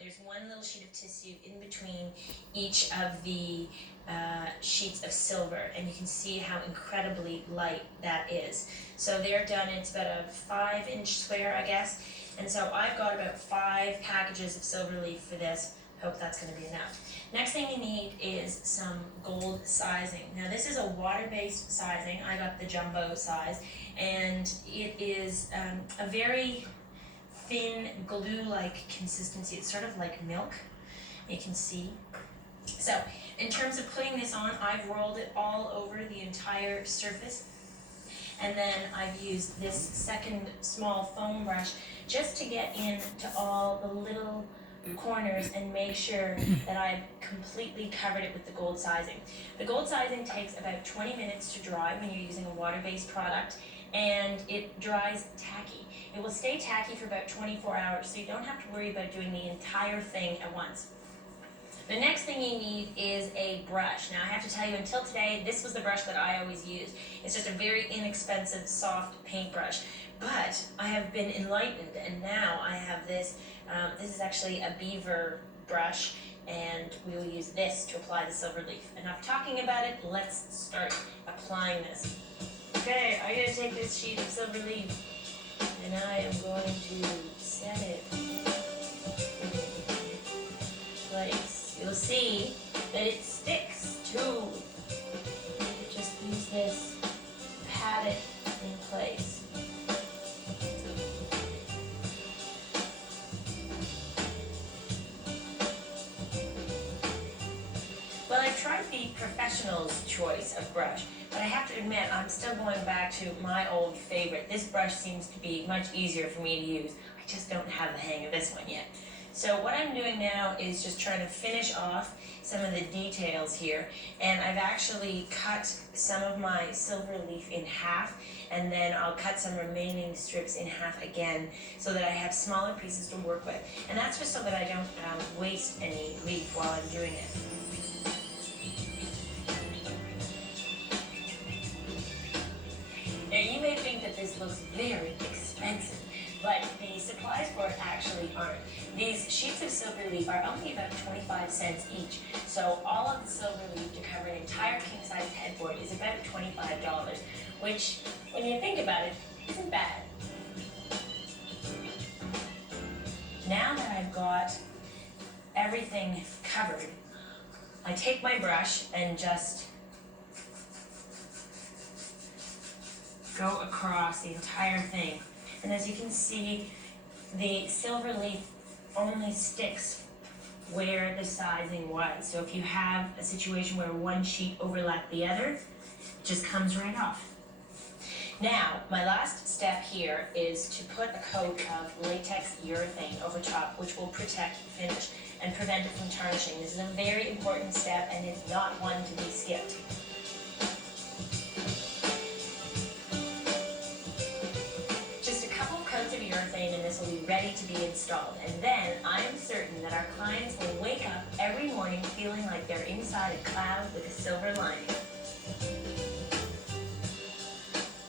There's one little sheet of tissue in between each of the sheets of silver, and you can see how incredibly light that is. So they're done, it's about a 5-inch square, I guess. And so I've got about 5 packages of silver leaf for this. Hope that's going to be enough. Next thing you need is some gold sizing. Now this is a water-based sizing. I got the jumbo size, and it is a very thin glue-like consistency. It's sort of like milk, you can see. So in terms of putting this on, I've rolled it all over the entire surface, and then I've used this second small foam brush just to get into all the little corners and make sure that I've completely covered it with the gold sizing. The gold sizing takes about 20 minutes to dry when you're using a water-based product, and it dries tacky. It will stay tacky for about 24 hours, so you don't have to worry about doing the entire thing at once. The next thing you need is a brush. Now I have to tell you, until today, this was the brush that I always used. It's just a very inexpensive, soft paintbrush. But I have been enlightened, and now I have this. This is actually a beaver brush, and we will use this to apply the silver leaf. Enough talking about it, let's start applying this. Okay, I'm gonna take this sheet of silver leaf, and I am going to set it in place. You'll see that it sticks too. Just use this, pat it in place. Well, I've tried the professional's choice of brush, but I have to admit I'm still going back to my old favorite. This brush seems to be much easier for me to use. I just don't have the hang of this one yet. So what I'm doing now is just trying to finish off some of the details here, and I've actually cut some of my silver leaf in half, and then I'll cut some remaining strips in half again so that I have smaller pieces to work with. And that's just so that I don't waste any leaf while I'm doing it. Now you may think that this looks very expensive, but the supplies for it actually aren't. These sheets of silver leaf are only about 25 cents each, so all of the silver leaf to cover an entire king-size headboard is about $25, which, when you think about it, isn't bad. Now that I've got everything covered, I take my brush and just go across the entire thing. And as you can see, the silver leaf only sticks where the sizing was. So if you have a situation where one sheet overlapped the other, it just comes right off. Now, my last step here is to put a coat of latex urethane over top, which will protect the finish and prevent it from tarnishing. This is a very important step, and it's not one to be skipped. Urethane, and this will be ready to be installed. And then I am certain that our clients will wake up every morning feeling like they're inside a cloud with a silver lining.